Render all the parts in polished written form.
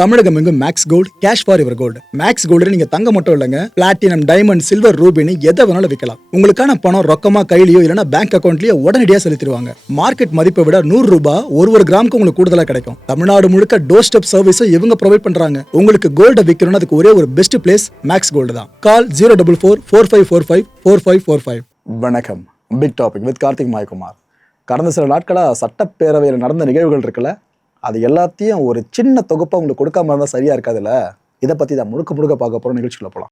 தமிழகம் எங்கும் Max Gold cash for your gold. Max Gold நீங்க தங்க மட்டும் இல்லைங்க, பிளாட்டினம், டைமண்ட், சில்வர், ரூபினி எதை வேணாலும் விற்கலாம். உங்களுக்கான பணம் ரொக்கமா கையிலயோ இல்லைன்னா பேங்க் அக்கௌண்ட்லயோ உடனடியாக செலுத்திடுவாங்க. மார்க்கெட் மதிப்பை விட 100 ரூபாய் ஒரு கிராமுக்கு உங்களுக்கு கூடுதலாக கிடைக்கும். தமிழ்நாடு முழுக்க டோர் ஸ்டெப் சர்வீஸும் இவங்க ப்ரொவைட் பண்றாங்க. உங்களுக்கு கோல்ட விற்கணும்னு அதுக்கு ஒரே ஒரு பெஸ்ட் பிளேஸ் மேக்ஸ் கோல்டு தான். கால் 04445454545. வணக்கம். Big topic with Karthik Mayakumar. கடந்த சில நாட்களாக சட்டப்பேரவையில் நடந்த நிகழ்வுகள் இருக்குல்ல, அது எல்லாத்தையும் ஒரு சின்ன தொகுப்பா உங்களுக்கு கொடுக்காம இருந்தால் சரியா இருக்காதுல்ல. இதை பத்தி தான் முழுக்க பார்க்க போறோம். நிகழ்ச்சிக்குள்ள போலாம்.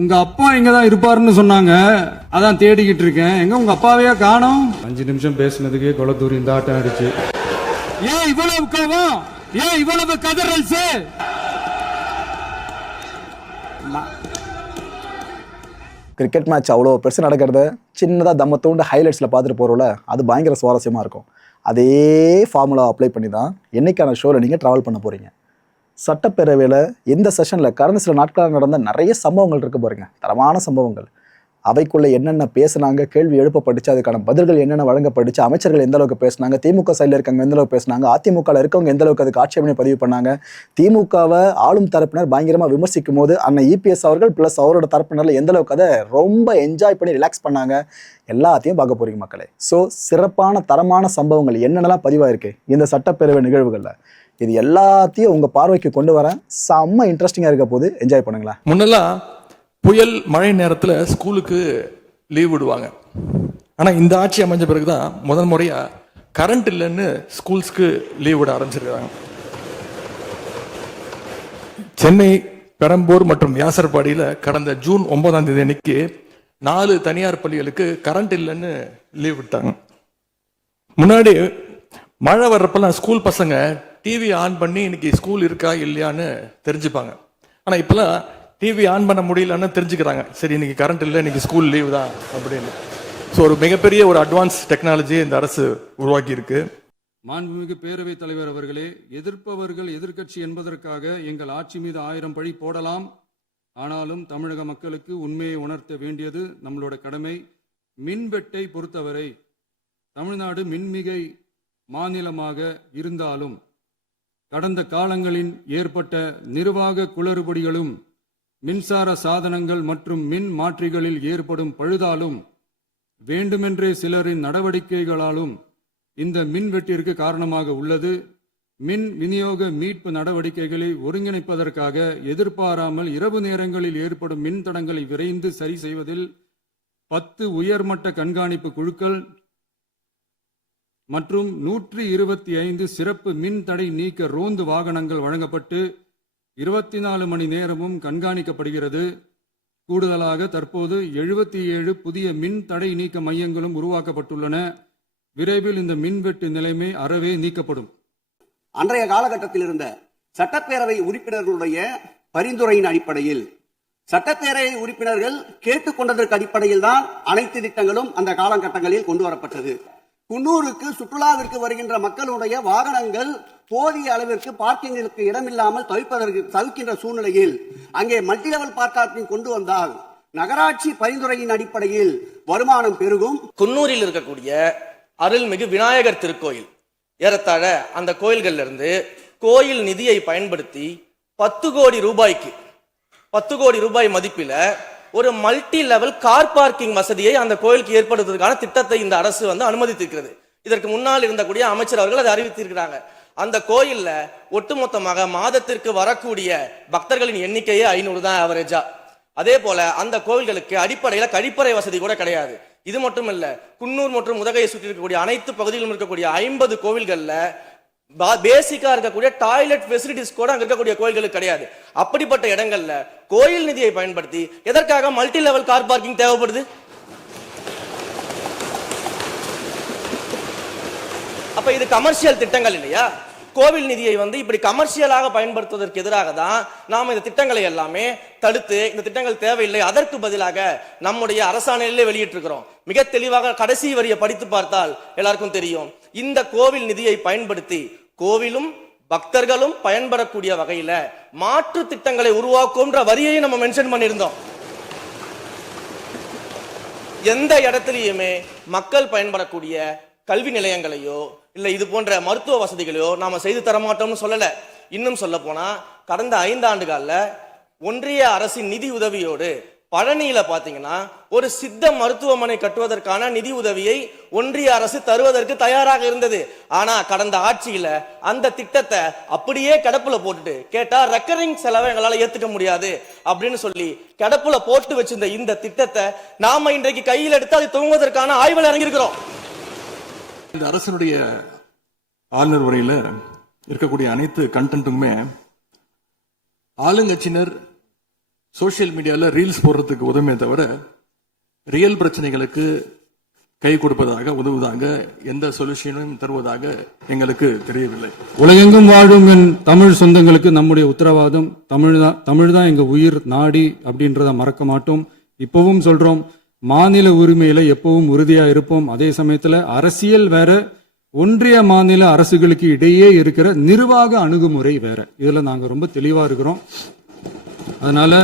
உங்க அப்பா இங்கதான் இருப்பாருன்னு சொன்னாங்க, அதான் தேடிக்கிட்டு இருக்கேன். எங்க உங்க அப்பாவையா காணோம்? 5 நிமிஷம் பேசினதுக்கே கொலத்தூரி இந்த ஆட்டம் ஆயிடுச்சு. ஏன் இவ்வளவு கோவம்? ஏன் இவ்வளவு கதறல்? கிரிக்கெட் மேட்ச் அவ்வளோ பெருசு நடக்கிறத சின்னதாக தம்மத்தோண்டு ஹைலைட்ஸில் பார்த்துட்டு போகிறோம்ல, அது பயங்கர சுவாரஸ்யமாக இருக்கும். அதே ஃபார்முலா அப்ளை பண்ணி தான் என்னைக்கான ஷோவில் நீங்கள் ட்ராவல் பண்ண போகிறீங்க. சட்டப்பேரவையில் இந்த செஷனில் கடந்த சில நாட்களாக நடந்த நிறைய சம்பவங்கள் இருக்குது பாருங்க, தரமான சம்பவங்கள். அவைக்குள்ளே என்னென்ன பேசுனாங்க, கேள்வி எழுப்பப்பட்டுச்சு, அதுக்கான பதில்கள் என்னென்ன வழங்கப்பட்டுச்சு, அமைச்சர்கள் எந்த அளவுக்கு பேசினாங்க, திமுக சைடில் இருக்கவங்க எந்த அளவுக்கு பேசினாங்க, அதிமுகவில் இருக்கவங்க எந்த அளவுக்கு அதுக்கு ஆட்சேபனை பதிவு பண்ணாங்க, திமுகவை ஆளும் தரப்பினர் பயங்கரமாக விமர்சிக்கும் போது அண்ணன் இபிஎஸ் அவர்கள் ப்ளஸ் அவரோட தரப்பினரில் எந்த அளவுக்கு அதை ரொம்ப என்ஜாய் பண்ணி ரிலாக்ஸ் பண்ணாங்க, எல்லாத்தையும் பார்க்க போறீங்க மக்களே. ஸோ சிறப்பான தரமான சம்பவங்கள் என்னென்னலாம் பதிவாயிருக்கு இந்த சட்டப்பேரவை நிகழ்வுகளில், இது எல்லாத்தையும் உங்கள் பார்வைக்கு கொண்டு வரேன். செம்ம இன்ட்ரெஸ்டிங்காக இருக்க போது, என்ஜாய் பண்ணுங்களேன். முன்னெல்லாம் புயல் மழை நேரத்தில் ஸ்கூலுக்கு லீவ் விடுவாங்க. ஆனால் இந்த ஆட்சி அமைஞ்ச பிறகு தான் முதல் முறையாக கரண்ட் இல்லைன்னு ஸ்கூல்ஸ்க்கு லீவ் விட ஆரம்பிச்சிருக்காங்க. சென்னை, பெரம்பூர் மற்றும் வியாசர்பாடியில் கடந்த ஜூன் 9ஆம் தேதி அன்னைக்கு 4 தனியார் பள்ளிகளுக்கு கரண்ட் இல்லைன்னு லீவ் விட்டாங்க. முன்னாடி மழை வர்றப்பெல்லாம் ஸ்கூல் பசங்க டிவி ஆன் பண்ணி இன்னைக்கு ஸ்கூல் இருக்கா இல்லையான்னு தெரிஞ்சுப்பாங்க. ஆனால் இப்பெல்லாம் டிவி ஆன் பண்ண முடியலன்னு தெரிஞ்சுக்கிறாங்க, சரி இன்னைக்கு கரண்ட் இல்லை, இன்னைக்கு ஸ்கூல் லீவ் தான் அப்படின்னு. ஸோ ஒரு மிகப்பெரிய ஒரு அட்வான்ஸ் டெக்னாலஜி இந்த அரசு உருவாக்கி இருக்கு. மாண்புமிகு பேரவைத் தலைவர் அவர்களே, எதிர்ப்பவர்கள் எதிர்க்கட்சி என்பதற்காக எங்கள் ஆட்சி மீது 1000 பழி போடலாம். ஆனாலும் தமிழக மக்களுக்கு உண்மையை உணர்த்த வேண்டியது நம்மளோட கடமை. மின்வெட்டை பொறுத்தவரை தமிழ்நாடு மின்மிகை மாநிலமாக இருந்தாலும் கடந்த காலங்களில் ஏற்பட்ட நிர்வாக குளறுபடிகளும் மின்சார சாதனங்கள் மற்றும் மின் மாற்றிகளில் ஏற்படும் பழுதாலும் வேண்டுமென்றே சிலரின் நடவடிக்கைகளாலும் இந்த மின்வெட்டிற்கு காரணமாக உள்ளது. மின் விநியோக மீட்பு நடவடிக்கைகளை ஒருங்கிணைப்பதற்காக எதிர்பாராமல் இரவு நேரங்களில் ஏற்படும் மின் தடங்களை விரைந்து சரி செய்வதில் 10 உயர்மட்ட கண்காணிப்பு குழுக்கள் மற்றும் 125 சிறப்பு மின் தடை நீக்க ரோந்து வாகனங்கள் வழங்கப்பட்டு 24 மணி நேரமும் கண்காணிக்கப்படுகிறது. கூடுதலாக தற்போது 77 புதிய மின் தடை நீக்க மையங்களும் உருவாக்கப்பட்டுள்ளன. விரைவில் இந்த மின்வெட்டு நிலைமை அறவே நீக்கப்படும். அன்றைய காலகட்டத்தில் இருந்த சட்டப்பேரவை உறுப்பினர்களுடைய பரிந்துரையின் அடிப்படையில் சட்டப்பேரவை உறுப்பினர்கள் கேட்டுக்கொண்டதற்கு அடிப்படையில் தான் அனைத்து திட்டங்களும் அந்த காலகட்டங்களில் கொண்டு வரப்பட்டது. குன்னூருக்கு சுற்றுலாவிற்கு வருகின்ற மக்களுடைய வாகனங்கள் போதிய அளவிற்கு பார்க்கிங்களுக்கு இடமில்லாமல் தவிக்கின்ற சூழ்நிலையில் அங்கே மல்டி லெவல் பார்க்கிங் கொண்டு வந்தால் நகராட்சி பரிந்துரையின் அடிப்படையில் வருமானம் பெருகும். குன்னூரில் இருக்கக்கூடிய அருள்மிகு விநாயகர் திருக்கோயில், ஏறத்தாழ அந்த கோயில்கள்ல இருந்து கோயில் நிதியை பயன்படுத்தி 10 கோடி ரூபாய் மதிப்பில ஒரு மல்டி லெவல் கார் பார்க்கிங் வசதியை அந்த கோயிலுக்கு ஏற்படுத்துவதற்கான திட்டத்தை இந்த அரசு அனுமதித்திருக்கிறது. இதற்கு முன்னால் இருந்தக்கூடிய அமைச்சர் அவர்கள் அதை அறிவித்திருக்கிறாங்க. அந்த கோயில்ல ஒட்டுமொத்தமாக மாதத்திற்கு வரக்கூடிய பக்தர்களின் எண்ணிக்கையே 500 தான் ஆவரேஜா. அதே போல அந்த கோயில்களுக்கு அடிப்படையில கழிப்பறை வசதி கூட கிடையாது. இது மட்டும் இல்ல, குன்னூர் மற்றும் உதகையை சுற்றி இருக்கக்கூடிய அனைத்து பகுதிகளிலும் இருக்கக்கூடிய 50 கோவில்கள்ல பேசிக்கா இருக்கக்கூடிய டாய்லெட் ஃபெசிலிட்டிஸ் கூட அங்க இருக்கக்கூடிய கோயில்களுக்கு கிடையாது. அப்படிப்பட்ட இடங்கள்ல கோயில் நிதியை பயன்படுத்தி எதற்காக மல்டி லெவல் கார் பார்க்கிங் தேவைப்படுது? அப்ப இது கமர்ஷியல் திட்டங்கள் இல்லையா? கோவில் நிதியை இப்படி கமர்ஷியலாக பயன்படுத்துவதற்கு எதிராக தான் நாம இந்த திட்டங்களை எல்லாமே தடுத்து, இந்த திட்டங்கள் தேவையில்லை, அதற்கு பதிலாக நம்முடைய அரசாணையிலே வெளியிட்டிருக்கிறோம். மிக தெளிவாக கடைசி வரியை படித்து பார்த்தால் எல்லாருக்கும் தெரியும். இந்த கோவில் நிதியை பயன்படுத்தி கோவிலும் பக்தர்களும் பயன்படக்கூடிய வகையில மாற்று திட்டங்களை உருவாக்கும்ன்ற வரியை நம்ம மென்ஷன் பண்ணியிருந்தோம். எந்த இடத்திலையுமே மக்கள் பயன்படக்கூடிய கல்வி நிலையங்களையோ இல்ல இது போன்ற மருத்துவ வசதிகளையோ நாம செய்து தரமாட்டோம்னு சொல்லல. இன்னும் சொல்ல போனா கடந்த 5 ஆண்டுகள்ல ஒன்றிய அரசின் நிதி உதவியோடு பழனியில பாத்தீங்கன்னா ஒரு சித்த மருத்துவமனை கட்டுவதற்கான நிதி உதவியை ஒன்றிய அரசு தருவதற்கு தயாராக இருந்தது. ஆனா கடந்த ஆட்சியில அந்த திட்டத்தை அப்படியே கிடப்புல போட்டுட்டு கேட்டா ரெக்கரிங் செலவை எங்களால ஏத்துக்க முடியாது அப்படின்னு சொல்லி கிடப்புல போட்டு வச்சிருந்த இந்த திட்டத்தை நாம இன்றைக்கு கையில் எடுத்து அதை துவங்குவதற்கான ஆய்வில் இறங்கியிருக்கிறோம். இந்த அரசினுடைய ஆளுநர் உரையில இருக்கக்கூடிய அனைத்து கண்டென்ட்டுமே ஆளுங்கட்சியினர் சோசியல் மீடியால ரீல்ஸ் போடுறதுக்கு உதவுமே தவிர ரியல் பிரச்சனைகளுக்கு கை கொடுப்பதாக உதவுவதாக எந்த சொல்யூஷனும் தருவதாக எங்களுக்கு தெரியவில்லை. உலகெங்கும் வாழும் என் தமிழ் சொந்தங்களுக்கு நம்முடைய உத்தரவாதம் தமிழ் தான் எங்க உயிர் நாடி அப்படின்றத மறக்க மாட்டோம். இப்பவும் சொல்றோம், மாநில உரிமையில எப்பவும் உறுதியா இருப்போம். அதே சமயத்துல அரசியல் வேற, ஒன்றிய மாநில அரசுகளுக்கு இடையே இருக்கிற நிர்வாக அணுகுமுறை வேற. இதுல நாங்க ரொம்ப தெளிவா இருக்கிறோம். அதனால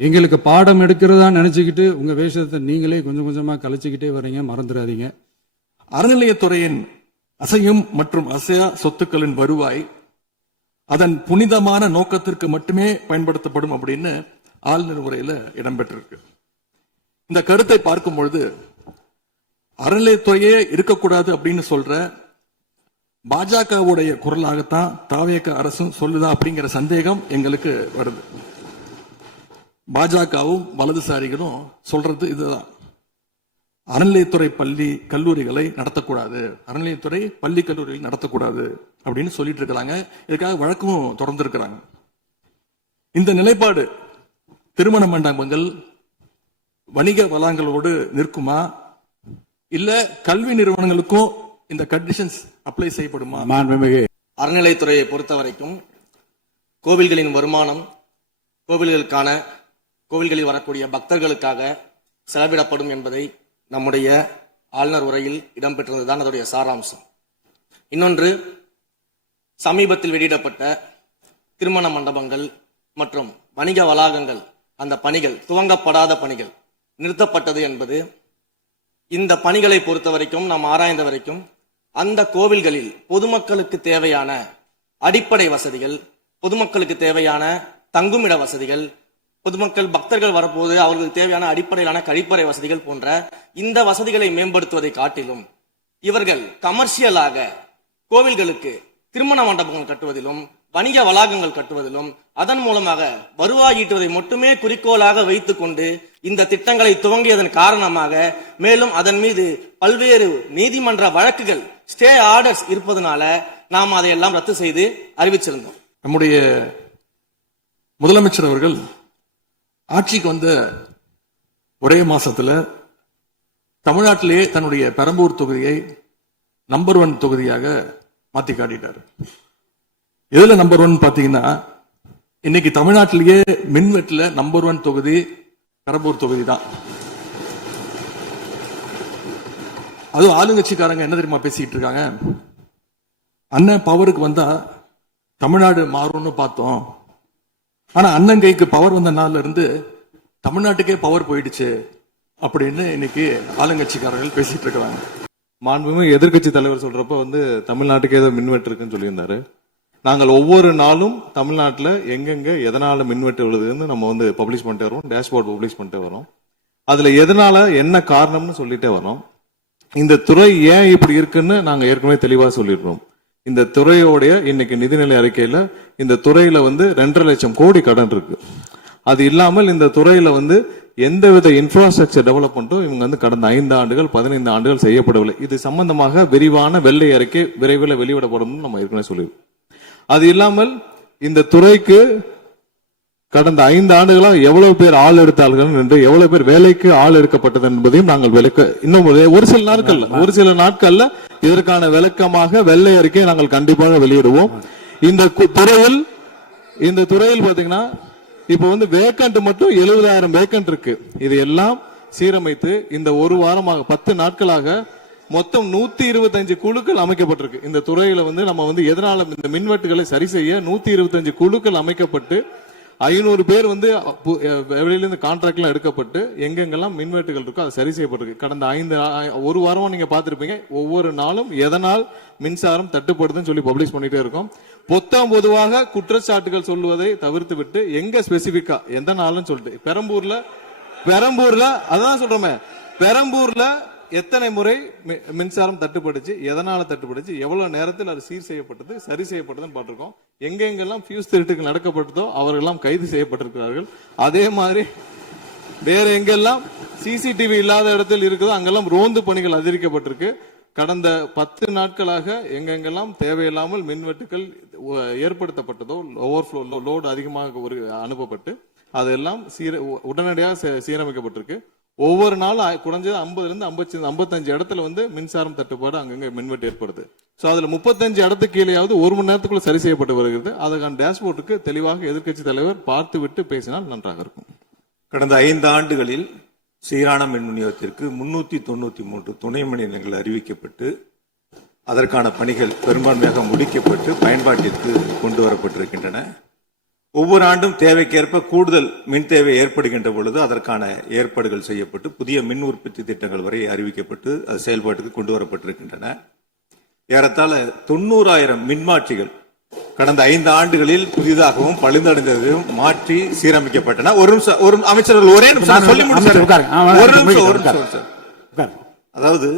எங்களுக்கு பாடம் எடுக்கிறதா நினைச்சுக்கிட்டு உங்க வேஷத்தை நீங்களே கொஞ்சம் கொஞ்சமா கலைச்சுக்கிட்டே வர்றீங்க, மறந்துடாதீங்க. அறநிலையத்துறையின் அசையும் மற்றும் அசையா சொத்துக்களின் வருவாய் அதன் புனிதமான நோக்கத்திற்கு மட்டுமே பயன்படுத்தப்படும் அப்படின்னு ஆளுநர் உரையில இடம்பெற்றிருக்கு. இந்த கருத்தை பார்க்கும் பொழுது அறநிலையத்துறையே இருக்கக்கூடாது அப்படின்னு சொல்ற பாஜகவுடைய குரலாகத்தான் தாவேக அரசும் சொல்லுதா அப்படிங்கிற சந்தேகம் எங்களுக்கு வருது. பாஜகவும் வலதுசாரிகளும் சொல்றது இதுதான், அறநிலையத்துறை பள்ளி கல்லூரிகளை நடத்தக்கூடாது, அறநிலையத்துறை பள்ளி கல்லூரிகளை நடத்தக்கூடாது அப்படின்னு சொல்லிட்டு இருக்கிறாங்க. இதுக்காக வழக்கும் தொடர்ந்து இருக்கிறாங்க. இந்த நிலைப்பாடு திருமண மண்டபங்கள் வணிக வளங்களோடு நிற்குமா, இல்ல கல்வி நிறுவனங்களுக்கும் இந்த கண்டிஷன்ஸ் அப்ளை செய்யப்படுமா? அறநிலைத்துறையை பொறுத்த வரைக்கும் கோவில்களின் வருமானம் கோவில்களில் வரக்கூடிய பக்தர்களுக்காக செலவிடப்படும் என்பதை நம்முடைய ஆளுநர் உரையில் இடம்பெற்றதுதான் அதோடைய சாராம்சம். இன்னொன்று, சமீபத்தில் வெளியிடப்பட்ட திருமண மண்டபங்கள் மற்றும் வணிக வளாகங்கள் அந்த பணிகள் துவங்கப்படாத பணிகள் நிறுத்தப்பட்டது என்பது இந்த பணிகளை பொறுத்த வரைக்கும் நாம் ஆராய்ந்த வரைக்கும் அந்த கோவில்களில் பொதுமக்களுக்கு தேவையான அடிப்படை வசதிகள், பொதுமக்களுக்கு தேவையான தங்குமிட வசதிகள், பொதுமக்கள் பக்தர்கள் வரப்போது அவர்களுக்கு தேவையான அடிப்படையிலான கழிப்பறை வசதிகள் போன்ற இந்த வசதிகளை மேம்படுத்துவதை காட்டிலும் இவர்கள் கமர்ஷியலாக கோவில்களுக்கு திருமண மண்டபங்கள் கட்டுவதிலும் வணிக வளாகங்கள் கட்டுவதிலும் அதன் மூலமாக வருவாய் ஈட்டுவதை மட்டுமே குறிக்கோளாக வைத்துக் கொண்டு இந்த திட்டங்களை துவங்கியதன் காரணமாக மேலும் அதன் மீது பல்வேறு நீதிமன்ற வழக்குகள், ஸ்டே ஆர்டர்ஸ் இருப்பதனால நாம் அதையெல்லாம் ரத்து செய்து அறிவிச்சிருந்தோம். நம்முடைய முதலமைச்சர் அவர்கள் ஆட்சிக்கு வந்த ஒரே மாசத்துல தமிழ்நாட்டிலே தன்னுடைய பெரம்பூர் தொகுதியை நம்பர் 1 தொகுதியாக மாத்தி காட்டிட்டாரு. எதுல நம்பர் 1 பாத்தீங்கன்னா, இன்னைக்கு தமிழ்நாட்டிலேயே மின்வெட்டுல நம்பர் 1 தொகுதி பெரம்பூர் தொகுதி தான். அதுவும் ஆளுங்கட்சிக்காரங்க என்ன தெரியுமா பேசிட்டு இருக்காங்க, அண்ணன் பவருக்கு வந்தா தமிழ்நாடு மாறும்னு பார்த்தோம், ஆனா அண்ணன் கைக்கு பவர் வந்த நாள்ல இருந்து தமிழ்நாட்டுக்கே பவர் போயிடுச்சு அப்படின்னு இன்னைக்கு ஆளுங்கட்சிக்காரர்கள் பேசிட்டு இருக்காங்க. மாண்புமிகு எதிர்க்கட்சி தலைவர் சொல்றப்ப தமிழ்நாட்டுக்கு ஏதோ மின்வெட்டு இருக்குன்னு சொல்லியிருந்தாரு. நாங்கள் ஒவ்வொரு நாளும் தமிழ்நாட்டில் எங்கெங்க எதனால மின்வெட்டு விழுதுன்னு நம்ம பப்ளிஷ் பண்ணிட்டே வரோம், டேஷ்போர்ட் பப்ளிஷ் பண்ணிட்டே வரோம். அதுல எதனால என்ன காரணம்னு சொல்லிட்டே வரோம். இந்த துறை ஏன் இப்படி இருக்குன்னு நாங்க ஏற்கனவே தெளிவா சொல்லிடுறோம். இந்த துறையோடைய இன்னைக்கு நிதிநிலை அறிக்கையில இந்த துறையில 2.5 லட்சம் கோடி கடன் இருக்கு. அது இல்லாமல் இந்த துறையில எந்தவித இன்ஃப்ராஸ்ட்ரக்சர் டெவலப்மெண்ட்டும் இவங்க கடந்த 5 ஆண்டுகள் 15 ஆண்டுகள் செய்யப்படவில்லை. இது சம்பந்தமாக விரிவான வெள்ளை அறிக்கை விரைவில் வெளியிடப்படும் நம்ம ஏற்கனவே சொல்லிடுவோம். அது இல்லாமல் இந்த துறைக்கு கடந்த 5 ஆண்டுகளாக எவ்வளவு பேர் ஆள் எடுத்தார்கள் என்று, எவ்வளவு பேர் வேலைக்கு ஆள் எடுக்கப்பட்டது என்பதையும் நாங்கள் விளக்க இன்னும் ஒரு சில நாட்கள்ல இதற்கான விளக்கமாக வெள்ளை அறிக்கையை நாங்கள் கண்டிப்பாக வெளியிடுவோம். இந்த துறையில் பாத்தீங்கன்னா இப்ப வேக்கண்ட் மட்டும் 70,000 வேக்கண்ட் இருக்கு. இது எல்லாம் சீரமைத்து இந்த ஒரு வாரமாக 10 நாட்களாக மொத்தம் 125 குழுக்கள் அமைக்கப்பட்டிருக்கு. இந்த துறையில நம்ம எதனால இந்த மின்வெட்டுகளை சரி செய்ய 125 குழுக்கள் அமைக்கப்பட்டு 500 பேர் வந்து வெளியிலிருந்து கான்ட்ராக்ட்லாம் எடுக்கப்பட்டு எங்கெங்கெல்லாம் மின்வெட்டுகள் இருக்கோ அது சரி செய்யப்பட்டிருக்கு. கடந்த ஒரு வாரமா நீங்க பார்த்திருப்பீங்க, ஒவ்வொரு நாளும் எதனால் மின்சாரம் தட்டுப்படுதுன்னு சொல்லி பப்ளிஷ் பண்ணிட்டே இருக்கோம். பொதுவாக குற்றச்சாட்டுகள் சொல்லுவதை தவிர்த்து விட்டு எங்க ஸ்பெசிபிக்கா எந்த நாள்னு சொல்லிட்டு பெரம்பூர்ல அதான் சொல்றோமே, பெரம்பூர்ல எத்தனை முறை மின்சாரம் தட்டுப்படுச்சு, எதனால தட்டுப்படுச்சு, எவ்வளவு நேரத்தில் அது சீர் செய்யப்பட்டது, சரி செய்யப்பட்டதுன்னு பார்த்திருக்கோம். எங்கெங்கெல்லாம் ஃபியூஸ் திருட்டுகள் நடக்கப்பட்டதோ அவர்களெல்லாம் கைது செய்யப்பட்டிருக்கிறார்கள். அதே மாதிரி வேற எங்கெல்லாம் சிசிடிவி இல்லாத இடத்தில் இருக்குதோ அங்கெல்லாம் ரோந்து பணிகள் அதிகரிக்கப்பட்டிருக்கு. கடந்த 10 நாட்களாக எங்கெங்கெல்லாம் தேவையில்லாமல் மின்வெட்டுகள் ஏற்படுத்தப்பட்டதோ, ஓவர்ஃப்ளோ லோடு அதிகமாக அனுப்பப்பட்டு அதெல்லாம் உடனடியாக சீரமைக்கப்பட்டிருக்கு. ஒவ்வொரு நாளும் குறைஞ்சது 50 இருந்து 55 இடத்துல வந்து மின்சாரம் தட்டுப்பாடு அங்கங்க மின்வெட்டு ஏற்படுது. சோ அதுல 35 இடத்துக்கு கீழேயாவது 1 மணி நேரத்துக்குள்ள சரி செய்யப்பட்டு வருகிறது. அதுக்கான டேஷ்போர்டுக்கு தெளிவாக எதிர்க்கட்சி தலைவர் பார்த்து விட்டு பேசினால் நன்றாக இருக்கும். கடந்த 5 ஆண்டுகளில் சீரான மின் விநியோகத்திற்கு 393 துணை மின் நிலையங்கள் அறிவிக்கப்பட்டு அதற்கான பணிகள் பெரும்பான்மையாக முடிக்கப்பட்டு பயன்பாட்டிற்கு கொண்டு வரப்பட்டிருக்கின்றன. ஒவ்வொரு ஆண்டும் தேவைக்கேற்ப கூடுதல் மின் தேவை ஏற்படுகின்ற பொழுது அதற்கான ஏற்பாடுகள் செய்யப்பட்டு புதிய மின் உற்பத்தி திட்டங்கள் வரை அறிவிக்கப்பட்டு அது செயல்பாட்டுக்கு கொண்டு வரப்பட்டிருக்கின்றன. ஏறத்தாழ 90,000 மின்மாற்றிகள் கடந்த 5 ஆண்டுகளில் புதிதாகவும் பழுந்தடைந்ததையும் மாற்றி சீரமைக்கப்பட்டன. ஒரு அமைச்சர்கள் ஒரே நிமிஷம் சொல்லி முடிச்சார். அதாவது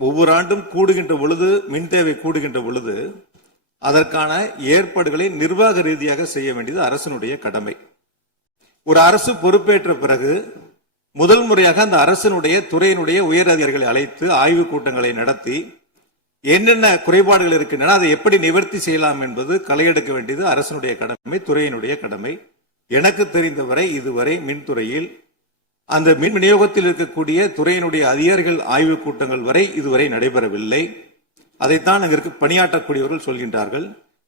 ஒவ்வொரு ஆண்டும் கூடுகின்ற பொழுது மின் தேவை கூடுகின்ற பொழுது அதற்கான ஏற்பாடுகளை நிர்வாக ரீதியாக செய்ய வேண்டியது அரசினுடைய கடமை. ஒரு அரசு பொறுப்பேற்ற பிறகு முதல் முறையாக அந்த அரசினுடைய துறையினுடைய உயர் அதிகாரிகளை அழைத்து ஆய்வுக் கூட்டங்களை நடத்தி என்னென்ன குறைபாடுகள் இருக்கின்றன அதை எப்படி நிவர்த்தி செய்யலாம் என்பது களையெடுக்க வேண்டியது அரசினுடைய கடமை, துறையினுடைய கடமை. எனக்கு தெரிந்தவரை இதுவரை மின்துறையில் அந்த மின் விநியோகத்தில் இருக்கக்கூடிய துறையினுடைய அதிகாரிகள் ஆய்வுக் கூட்டங்கள் வரை இதுவரை நடைபெறவில்லை. அதைத்தான் அங்கிருக்கு பணியாற்றக்கூடியவர்கள் சொல்கின்றார்கள்.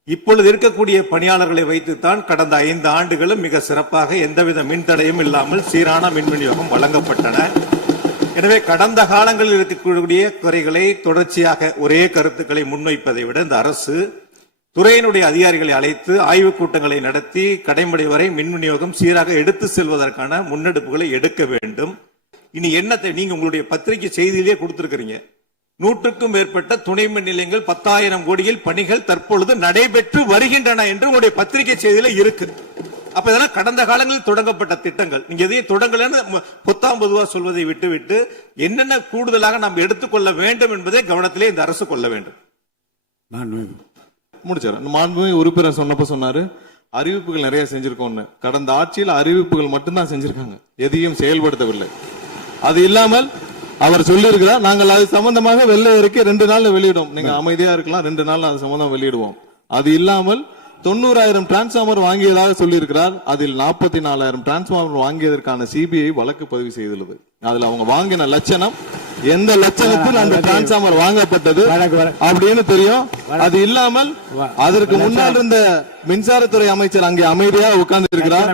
இப்பொழுது இருக்கக்கூடிய பணியாளர்களை வைத்துத்தான் கடந்த 5 ஆண்டுகளும் மிக சிறப்பாக எந்தவித மின்தடையும் இல்லாமல் சீரான மின் விநியோகம் வழங்கப்பட்டன. எனவே கடந்த காலங்களில் இருக்கக்கூடிய குறைகளை தொடர்ச்சியாக ஒரே கருத்துக்களை முன்வைப்பதை விட இந்த அரசு துறையினுடைய அதிகாரிகளை அழைத்து ஆய்வுக் கூட்டங்களை நடத்தி கடைமுறை வரை மின் விநியோகம் சீராக எடுத்து செல்வதற்கான முன்னெடுப்புகளை எடுக்க வேண்டும். இனி என்னத்தை நீங்க உங்களுடைய பத்திரிகை செய்தியிலேயே கொடுத்திருக்கிறீங்க, 100க்கும் மேற்பட்ட துணை மின் நிலையங்கள் 10,000 கோடியில் பணிகள் தற்பொழுது நடைபெற்று வருகின்றன என்று உங்களுடைய பத்திரிகை செய்தியில இருக்கு. அப்ப இதெல்லாம் கடந்த காலங்களில் தொடங்கப்பட்ட திட்டங்கள். நீங்க எதையும் தொடங்கலன்னு பொதுவா சொல்வதை விட்டுவிட்டு என்னென்ன கூடுதலாக நாம் எடுத்துக்கொள்ள வேண்டும் என்பதை கவனத்திலே இந்த அரசு கொள்ள வேண்டும். முடிச்சாரு. மாண்புமிகு உறுப்பினர் சொன்னப்ப சொன்னாரு அறிவிப்புகள் நிறைய செஞ்சிருக்கோம்னு. கடந்த ஆட்சியில் அறிவிப்புகள் மட்டும்தான் செஞ்சிருக்காங்க, எதையும் செயல்படுத்தவில்லை. அது இல்லாமல் அவர் சொல்லி இருக்கிறார், நாங்கள் அது சம்பந்தமாக வெள்ளை அறிக்கை 2 நாள்ல வெளியிடுவோம், நீங்க அமைதியா இருக்கலாம், 2 நாள்ல அது சம்பந்தம் வெளியிடுவோம். அது இல்லாமல் 90,000 டிரான்ஸ்பார்மர் வாங்கியதாக சொல்லியிருக்கிறார். அதில் 44,000 டிரான்ஸ்பார்மர் வாங்கியதற்கான சிபிஐ வழக்கு பதிவு செய்துள்ளது. அதுல அவங்க வாங்கின லட்சணம், எந்த லட்சணத்தில் அந்த டிரான்ஸ்பார்மர் வாங்கப்பட்டது அப்படின்னு தெரியும். அது இல்லாமல் அதற்கு முன்னால் இருந்த மின்சாரத்துறை அமைச்சர் அங்கே அமைதியா உட்கார்ந்து இருக்கிறார்.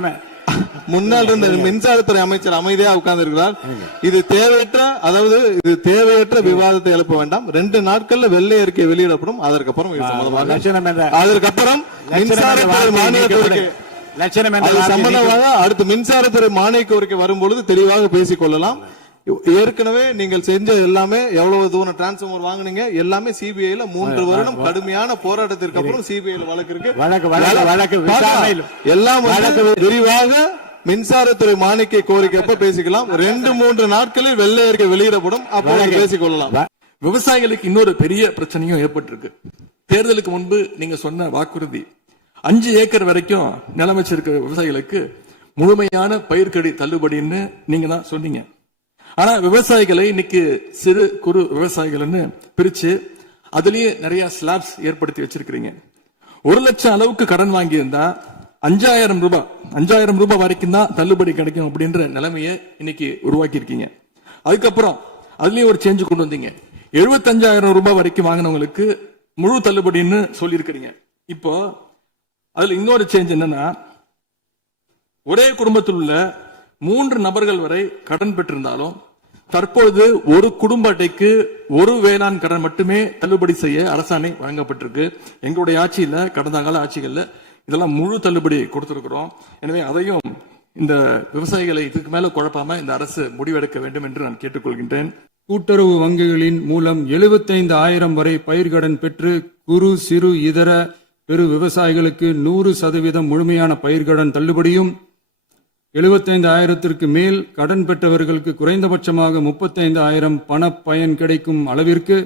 முன்னால் இருந்த மின்சாரத்துறை அமைச்சர் அமைதியா உட்கார்ந்து இருக்கிறார். இது தேவையற்ற விவாதத்தை எழுப்ப வேண்டாம். 2 நாட்கள்ல வெள்ளை அறிக்கை வெளியிடப்படும். அதற்கப்புறம் மின்சாரத்துறை மானிய கோரிக்கை சம்பந்தமாக அடுத்து மின்சாரத்துறை மானிய கோரிக்கை வரும்பொழுது தெளிவாக பேசிக் கொள்ளலாம். ஏற்கனவே நீங்கள் செஞ்ச எல்லாமே எவ்வளவு தூரம் டிரான்ஸ்பார்மர் வாங்குனீங்க எல்லாமே சிபிஐல 3 வருடம் கடுமையான போராட்டத்திற்கு அப்புறம் சிபிஐல வழக்கு இருக்கு. எல்லாம் விரிவாக மின்சாரத்துறை மானிய கோரிக்கை பேசிக்கலாம். 2-3 நாட்களில் வெள்ளை அறிக்கை வெளியிடப்படும், அப்போ பேசிக் கொள்ளலாம். விவசாயிகளுக்கு இன்னொரு பெரிய பிரச்சனையும் ஏற்பட்டிருக்கு. தேர்தலுக்கு முன்பு நீங்க சொன்ன வாக்குறுதி 5 ஏக்கர் வரைக்கும் நிலம் வச்சிருக்க விவசாயிகளுக்கு முழுமையான பயிர்க்கடி தள்ளுபடின்னு நீங்க தான் சொன்னீங்க. ஆனா விவசாயிகளை இன்னைக்கு சிறு குறு விவசாயிகள்னு பிரிச்சு அதுலயே நிறைய ஸ்லாப்ஸ் ஏற்படுத்தி வச்சிருக்கிறீங்க. 1 லட்சம் அளவுக்கு கடன் வாங்கியிருந்தா 5,000 ரூபாய் வரைக்கும் தான் தள்ளுபடி கிடைக்கும் அப்படின்ற நிலைமையை இன்னைக்கு உருவாக்கி இருக்கீங்க. அதுக்கப்புறம் அதுலயும் ஒரு சேஞ்ச் கொண்டு வந்தீங்க. 75,000 ரூபாய் வரைக்கும் வாங்கினவங்களுக்கு முழு தள்ளுபடின்னு சொல்லி இருக்கிறீங்க. இப்போ அதுல இன்னொரு சேஞ்ச் என்னன்னா, ஒரே குடும்பத்தில் உள்ள 3 நபர்கள் வரை கடன் பெற்றிருந்தாலும் தற்பொழுது ஒரு குடும்ப அட்டைக்கு ஒரு வேளாண் கடன் மட்டுமே தள்ளுபடி செய்ய அரசாணை வழங்கப்பட்டிருக்கு. எங்களுடைய ஆட்சியில கடந்த கால ஆட்சிகள்ல இதெல்லாம் முழு தள்ளுபடி கொடுத்திருக்கிறோம். எனவே அதையும் இந்த விவசாயிகளை இதுக்கு மேல குழப்பாம இந்த அரசு முடிவெடுக்க வேண்டும் என்று நான் கேட்டுக்கொள்கின்றேன். கூட்டுறவு வங்கிகளின் மூலம் 75,000 வரை பயிர்க்கடன் பெற்று குறு சிறு இதர பெரு விவசாயிகளுக்கு 100% முழுமையான பயிர்க்கடன் தள்ளுபடியும், 75,000க்கு மேல் கடன் பெற்றவர்களுக்கு குறைந்தபட்சமாக 35,000 பண பயன் கிடைக்கும் அளவிற்கு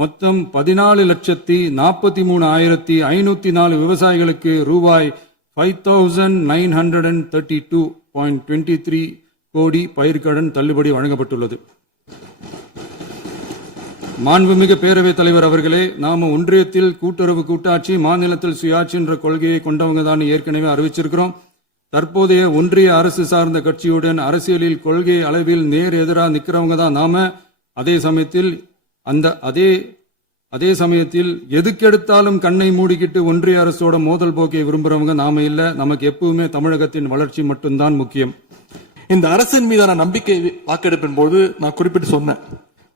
மொத்தம் 14,43,504 விவசாயிகளுக்கு ரூபாய் 5,932.23 கோடி பயிர்க்கடன் தள்ளுபடி வழங்கப்பட்டுள்ளது. மாண்புமிகு பேரவைத் தலைவர் அவர்களே, நாம ஒன்றியத்தில் கூட்டுறவு கூட்டாட்சி, மாநிலத்தில் சுயாட்சி என்ற கொள்கையை கொண்டவங்க தான் ஏற்கனவே அறிவிச்சிருக்கிறோம். தற்போதைய ஒன்றிய அரசு சார்ந்த கட்சியுடன் அரசியலில் கொள்கை அளவில் நேர் எதிராக நிக்கிறவங்க தான் நாம. அதே சமயத்தில் எதுக்கெடுத்தாலும் கண்ணை மூடிக்கிட்டு ஒன்றிய அரசோட மோதல் போக்கை விரும்புறவங்க நாம இல்ல. நமக்கு எப்பவுமே தமிழகத்தின் வளர்ச்சி மட்டும்தான் முக்கியம். இந்த அரசின் மீதான நம்பிக்கை வாக்கெடுப்பின் போது நான் குறிப்பிட்டு சொன்னேன்,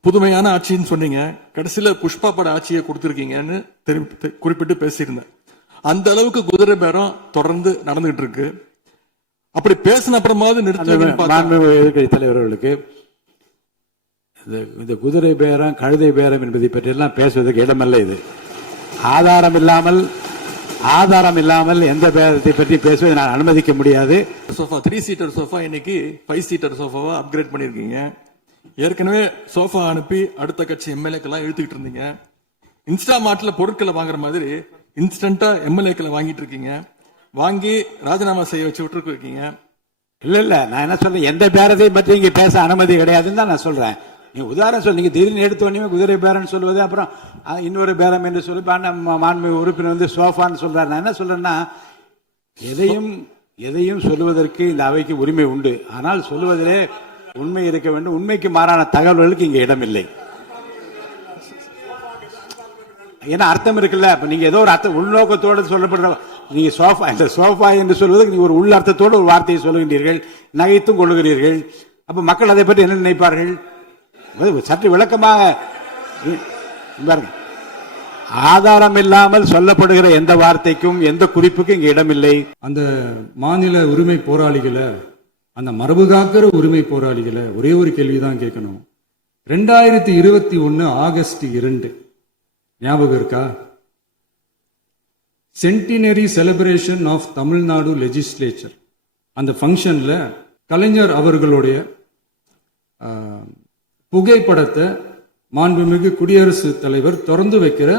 புதுமையான ஆட்சின்னு சொன்னீங்க, கடைசியில புஷ்பா பட ஆட்சியை கொடுத்திருக்கீங்கன்னு குறிப்பிட்டு பேசியிருந்தேன். அந்த அளவுக்கு குதிரை பேரம் தொடர்ந்து நடந்துகிட்டு இருக்கு. அப்படி பேசின அப்புறமாவது எதிர்க்கட்சி தலைவர்களுக்கு இந்த குதிரை பேரம் கழுதை பேரம் என்பதை பற்றி எல்லாம் பேசுவதற்கு இடமல்ல. இது ஆதாரம் இல்லாமல் எந்த பேரத்தை பற்றி பேசுவதை நான் அனுமதிக்க முடியாது. சோஃபா 3 சீட்டர் சோஃபா இன்னைக்கு 5 சீட்டர் சோஃபாவா அப்கிரேட் பண்ணிருக்கீங்க. ஏற்கனவே சோஃபா அனுப்பி அடுத்த கட்சி எம்எல்ஏக்கெல்லாம் இழுத்துக்கிட்டு இருந்தீங்க. இன்ஸ்டா மார்ட்ல பொருட்களை வாங்குற மாதிரி இன்ஸ்டன்டா எம்எல்ஏக்களை வாங்கிட்டு இருக்கீங்க. வாங்கி ராஜினாமா செய்ய வச்சு விட்டு இருக்கீங்க. இல்ல நான் என்ன சொல்றேன், எந்த பேரத்தையும் பற்றி இங்க பேச அனுமதி கிடையாதுன்னு தான் நான் சொல்றேன். நீங்க உதாரணம் சொல்லுங்க, திடீர்னு எடுத்தோடனே குதிரை பேரன்னு சொல்லுவது, அப்புறம் இன்னொரு பேரம் என்று சொல்லி மாண்பு உறுப்பினர் வந்து சோஃபான்னு சொல்றாரு. நான் என்ன சொல்றேன்னா, எதையும் சொல்லுவதற்கு இந்த அவைக்கு உரிமை உண்டு. ஆனால் சொல்லுவதிலே உண்மை இருக்க வேண்டும். உண்மைக்கு மாறான தகவல்களுக்கு இங்க இடம் இல்லை. ஏன்னா அர்த்தம் இருக்குல்ல. இப்ப நீங்க ஏதோ ஒரு அர்த்தம் உள்நோக்கத்தோடு சொல்லப்படுற, நீங்க சோஃபா என்று சொல்வதற்கு நீங்க ஒரு உள் அர்த்தத்தோடு ஒரு வார்த்தையை சொல்லுகின்றீர்கள், நகைத்தும் கொள்ளுகிறீர்கள். அப்ப மக்கள் அதை பற்றி என்ன நினைப்பார்கள்? சற்று விளக்கமாக பாருங்க. ஆதாரம் இல்லாமல் சொல்லப்படுகிற எந்த வார்த்தைக்கும் எந்த குறிப்புக்கும் இங்க இடமில்லை. அந்த மாநில உரிமை போராளிகளை, அந்த மரபு காக்கிற உரிமை போராளிகளை ஒரே ஒரு கேள்விதான் கேட்கணும். 2021 ஆகஸ்ட் 2 ஞாபகம் இருக்கா? Centenary celebration of Tamil Nadu legislature. அந்த ஃபங்க்ஷன்ல கலைஞர் அவர்களுடைய புகைப்படத்தை மாண்புமிகு குடியரசுத் தலைவர் திறந்து வைக்கிற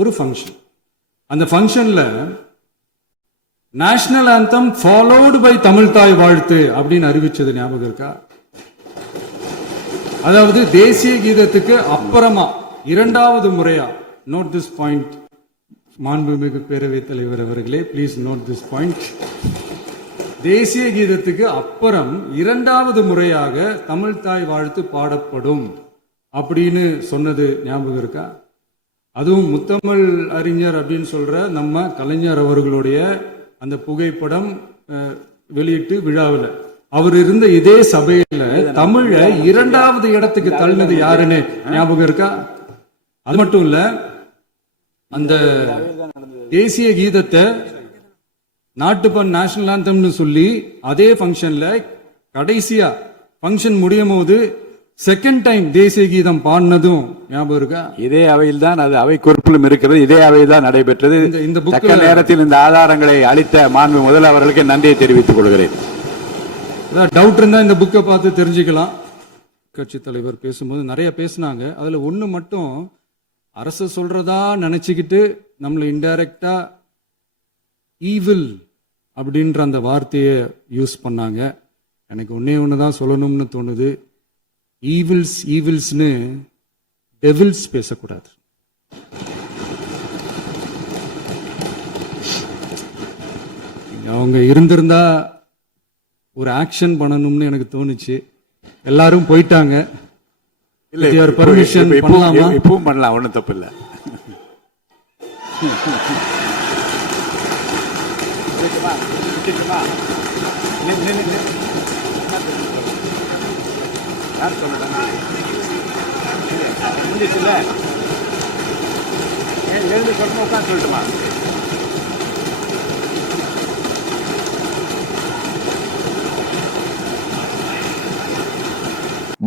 ஒரு ஃபங்க்ஷன். அந்த ஃபங்க்ஷன்ல national anthem followed by Tamil Thai Vazhthu அப்படின்னு அறிவிச்சது ஞாபகம் இருக்கா? அதாவது தேசிய கீதத்துக்கு அப்புறமா இரண்டாவது முறையா, நோட் திஸ் பாயிண்ட் மாண்புமிகு பேரவைத் தலைவர் அவர்களே, பிளீஸ் நோட் திஸ் பாயிண்ட். தேசிய கீதத்துக்கு அப்புறம் இரண்டாவது முறையாக தமிழ் தாய் வாழ்த்து பாடப்படும் அப்படின்னு சொன்னது ஞாபகம் இருக்கா? அதுவும் முத்தமிழ் அறிஞர் அப்படின்னு சொல்ற நம்ம கலைஞர் அவர்களுடைய அந்த புகைப்படம் வெளியிட்டு விழாவில் அவர் இருந்த இதே சபையில தமிழ இரண்டாவது இடத்துக்கு தள்ளினது யாருன்னு ஞாபகம் இருக்கா? அது மட்டும் இல்ல, அந்த தேசிய கீதத்தை நாட்டுப்பண் நேஷனல் ஆந்தம்னு சொல்லி அதே ஃபங்க்ஷன்ல கடைசியா ஃபங்க்ஷன் முடியும் போது செகண்ட் டைம் தேசிய கீதம் பாடினதும் ஞாபகம் இருக்கா? இதே அவையில் தான், அது அவை குறிப்பிலும் இருக்கிறது, இதே அவையில் தான் நடைபெற்றது. இந்த நேரத்தில் இந்த ஆதாரங்களை அளித்த மாண்பு முதல்வர் அவர்களுக்கு நன்றியை தெரிவித்துக் கொள்கிறேன். டவுட் இருந்தா இந்த புக்கை பார்த்து தெரிஞ்சுக்கலாம். கட்சி தலைவர் பேசும்போது நிறைய பேசினாங்க. அதுல ஒண்ணு மட்டும் அரசு சொல்றதா நினைச்சுக்கிட்டு நம்மளை இன்டைரக்டா ஈவில் அப்படின்ற அந்த வார்த்தையை யூஸ் பண்ணாங்க. எனக்கு ஒண்ணுதான் சொல்லணும்னு தோணுது. ஈவில்ஸ்னு டெவில்ஸ் பேசக்கூடாது. அவங்க இருந்திருந்தா ஒரு ஆக்ஷன் பண்ணணும்னு எனக்கு தோணுச்சு. எல்லாரும் போயிட்டாங்க. பர்மிஷன் பண்ணலாமா? இப்பவும் பண்ணலாம், ஒன்றும் தப்பு இல்லை. எழுந்து சொல்லுமா, உட்காந்து சொல்லட்டுமா?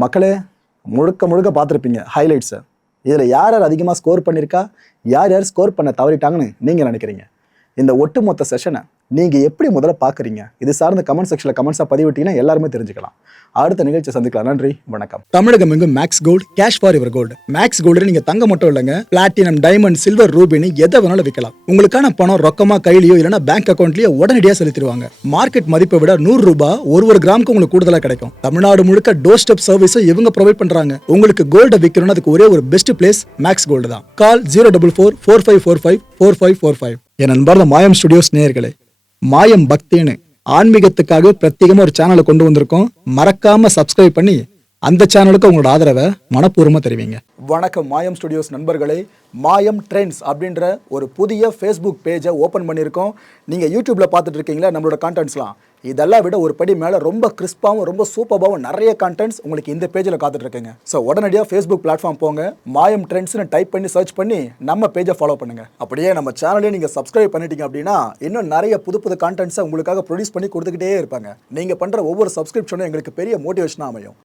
மக்களே, முழுக்க முழுக்க பார்த்துருப்பீங்க ஹைலைட்ஸை. இதில் யார் யார் அதிகமாக ஸ்கோர் பண்ணியிருக்கா, யார் யார் ஸ்கோர் பண்ண தவறிட்டாங்கன்னு நீங்கள் நினைக்கிறீங்க? இந்த ஒட்டுமொத்த செஷனை நீங்கள் எப்படி முதல்ல பார்க்குறீங்க? இது சார்ந்த கமெண்ட் செக்ஷனில் கமெண்ட்ஸாக பதிவிட்டீங்கன்னா எல்லாருமே தெரிஞ்சுக்கலாம். அடுத்த நிகழ்ச்சியை சந்திக்கலாம். நன்றி, வணக்கம். தமிழகம் எங்கும் Max Gold, cash for your gold. Max Gold நீங்கள் தங்க மட்டும் இல்லைங்க, பிளாட்டினம், டைமண்ட், சில்வர், ரூபினி எதை வேணாலும் விற்கலாம். உங்களுக்கான பணம் ரொக்கமா கையிலையோ இல்லைனா பேங்க் அக்கௌண்ட்லயோ உடனடியாக செலுத்திடுவாங்க. மார்க்கெட் மதிப்பை விட 100 ரூபாய் ஒரு கிராமுக்கு உங்களுக்கு கூடுதலாக கிடைக்கும். தமிழ்நாடு முழுக்க டோர் ஸ்டெப் சர்வீஸும் இவங்க ப்ரொவைட் பண்றாங்க. உங்களுக்கு கோல்டை விற்கணும்னு அதுக்கு ஒரே ஒரு பெஸ்ட் பிளேஸ் மேக்ஸ் கோல்டு தான். கால் 04445454545. என் நண்பர் மாயம் ஸ்டுடியோஸ் நேயர்களே, மாயம் பக்தின்னு ஆன்மீகத்துக்காக பிரத்யேகமா ஒரு சேனலை கொண்டு வந்திருக்கோம். மறக்காம சப்ஸ்கிரைப் பண்ணி அந்த சேனலுக்கு உங்களோட ஆதரவை மனப்பூர்வமா தெரிவிங்க. வணக்கம் மாயம் ஸ்டுடியோஸ் நண்பர்களே. மாயம் ட்ரெண்ட்ஸ் அப்படின்ற ஒரு புதிய ஃபேஸ்புக் பேஜை ஓப்பன் பண்ணியிருக்கோம். நீங்கள் யூடியூப்ல பார்த்துட்டு இருக்கீங்களா நம்மளோட கான்டென்ட்ஸ்லாம், இதெல்லாம் விட ஒரு படி மேலே ரொம்ப கிறிஸ்பாகவும் ரொம்ப சூப்பராகவும் நிறைய கான்டென்ட்ஸ் உங்களுக்கு இந்த பேஜில் காத்துட்டு இருக்குங்க. ஸோ உடனடியாக ஃபேஸ்புக் பிளாட்ஃபார்ம் போங்க, மாயம் ட்ரெண்ட்ஸ்னு டைப் பண்ணி சர்ச் பண்ணி நம்ம பேஜை ஃபாலோ பண்ணுங்க. அப்படியே நம்ம சேனலையும் நீங்கள் சப்ஸ்கிரைப் பண்ணிட்டீங்க அப்படின்னா இன்னும் நிறைய புது புது கான்டென்ட்ஸை உங்களுக்காக ப்ரொடியூஸ் பண்ணி கொடுத்துக்கிட்டே இருப்பாங்க. நீங்கள் பண்ணுற ஒவ்வொரு சப்ஸ்கிரிப்ஷனும் எங்களுக்கு பெரிய மோட்டிவேஷனாக அமையும்.